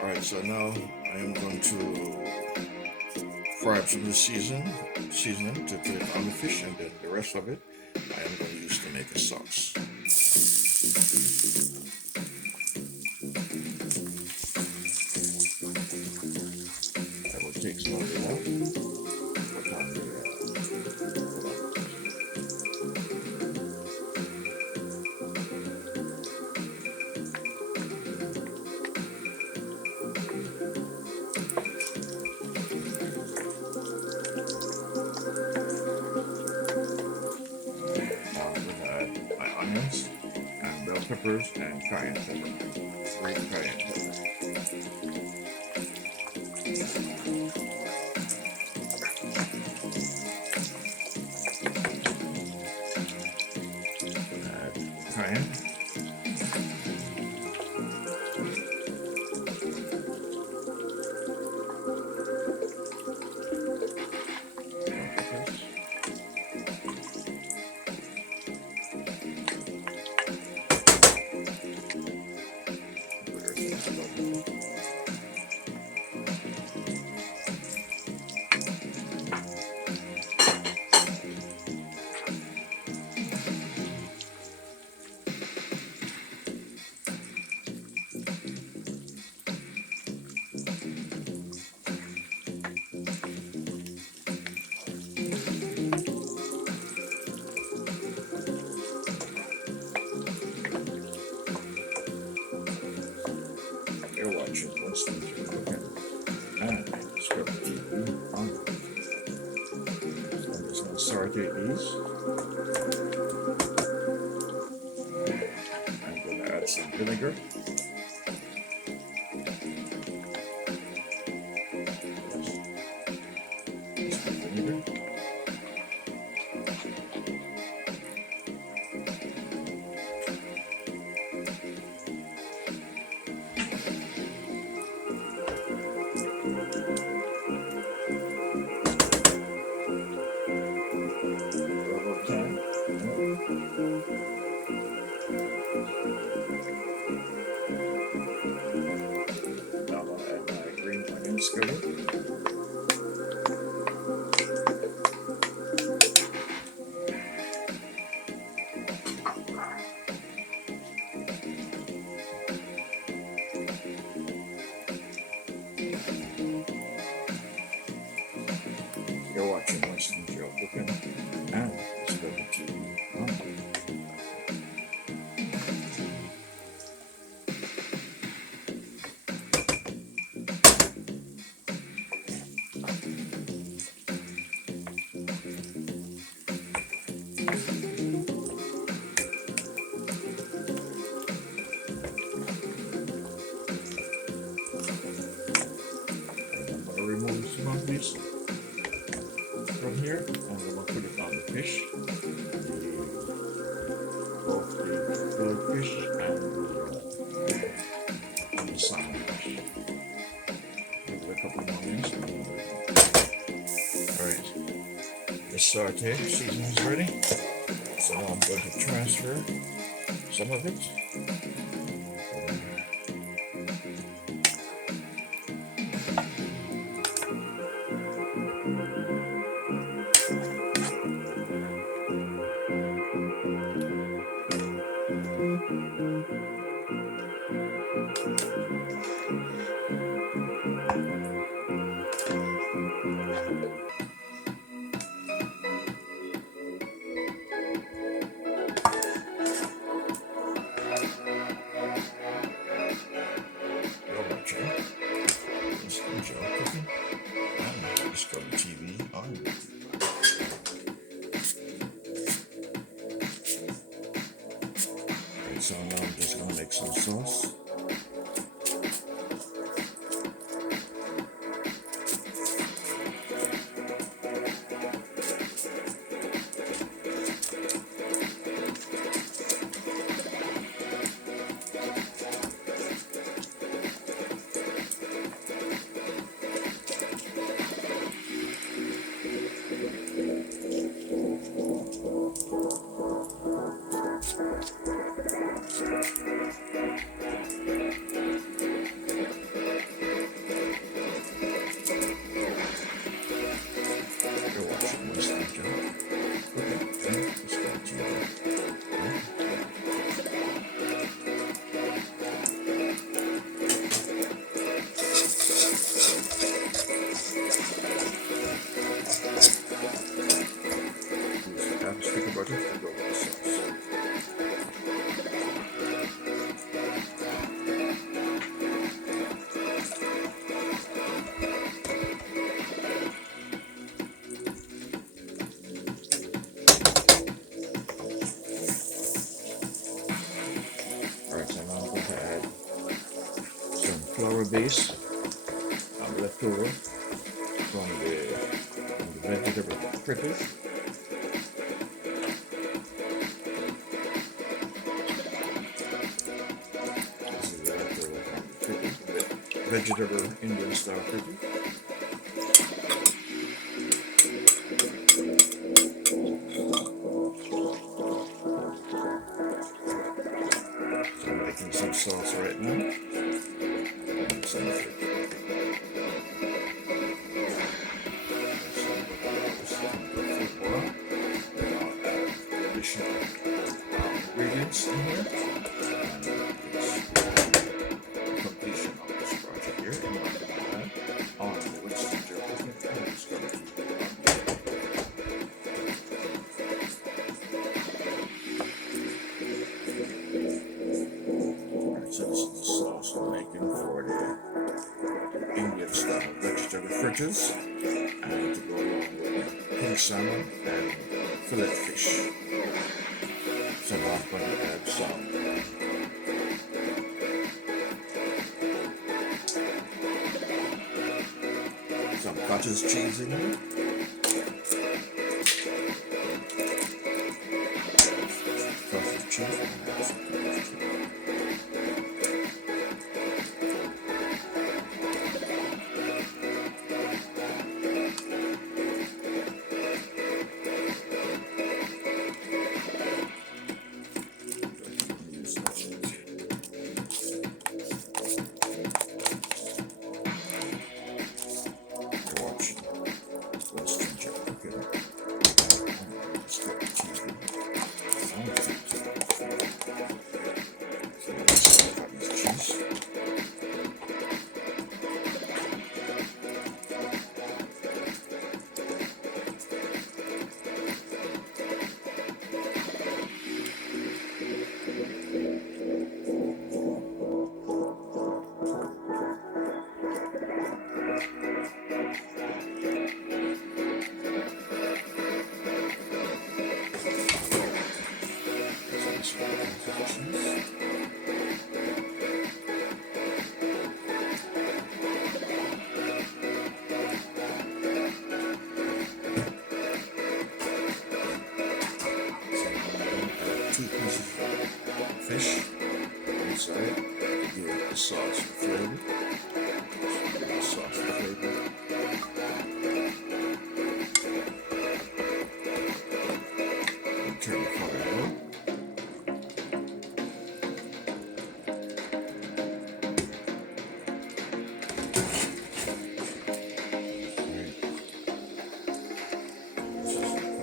Alright, so now I am going to fry up some of the seasoning to put it on the fish, and then the rest of it I am going to use to make a sauce. I will take some of it out. Put on now I'm going to add my onions and bell peppers and cayenne pepper. Green cayenne pepper. Add cayenne. You're watching Winston GeL and scrub the TV on. So I'm just going to saute these. I'm going to add some vinegar. Now I'm going to add my green onion skillet. You're watching Winston GeL cooking and scrub the TV on. Remove some of these from here, and we're going to put it on the fish, both the fillet fish and the salmon fish. Give it a couple more minutes. Alright, the saute seasoning is ready, so now I'm going to transfer some of it. Winston GeL cooking and scrub the TV on. Alright, so now I'm just going to make some sauce. flour base left over from the vegetable fritters. This is the leftover from the vegetable Indian style fritters. So I'm making some sauce right now. And some of it. Additional ingredients in here. Completion of this project here in my lab on the Winston GeL and it's going to be Alright, so this is the sauce we're making for the Indian style vegetable fritters and to go along with pink salmon and fillet fish. So I'm going to add some cottage cheese in here. Cottage cheese. Fish inside to give it the sauce flavor. The sauce flavor. And turn the fire on.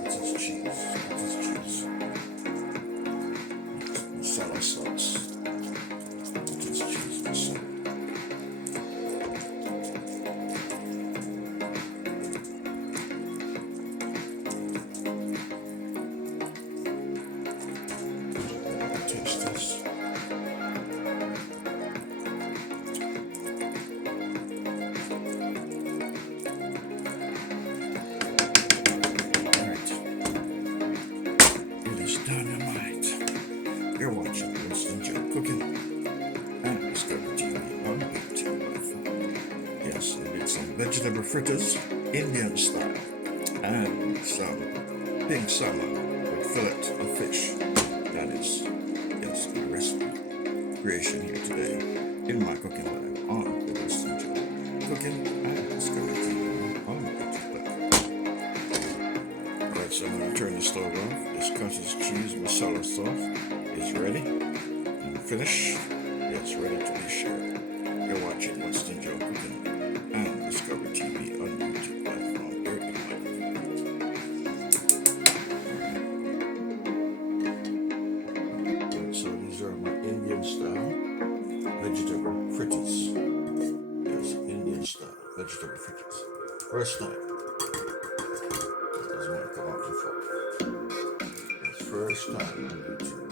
This is cheese. Masala sauce. This cheese masala. Taste this. Alright. It is dynamite. You're watching Winston GeL cooking and Discovery TV on YouTube. Yes, I did some vegetable fritters, Indian style, and some pink salmon with fillet of fish. That is, yes, a recipe creation here today in my cooking lab on the Winston GeL cooking and Discovery TV on YouTube. Alright, so I'm going to turn the stove off. This cottage cheese masala sauce is ready and finished. It's ready to be shared. You're watching Winston GeL cooking and Discovery TV on YouTube platform here in my So these are my Indian style vegetable fritters. Yes, Indian style vegetable fritters. First time. Doesn't want to come out too far. It's first time on YouTube.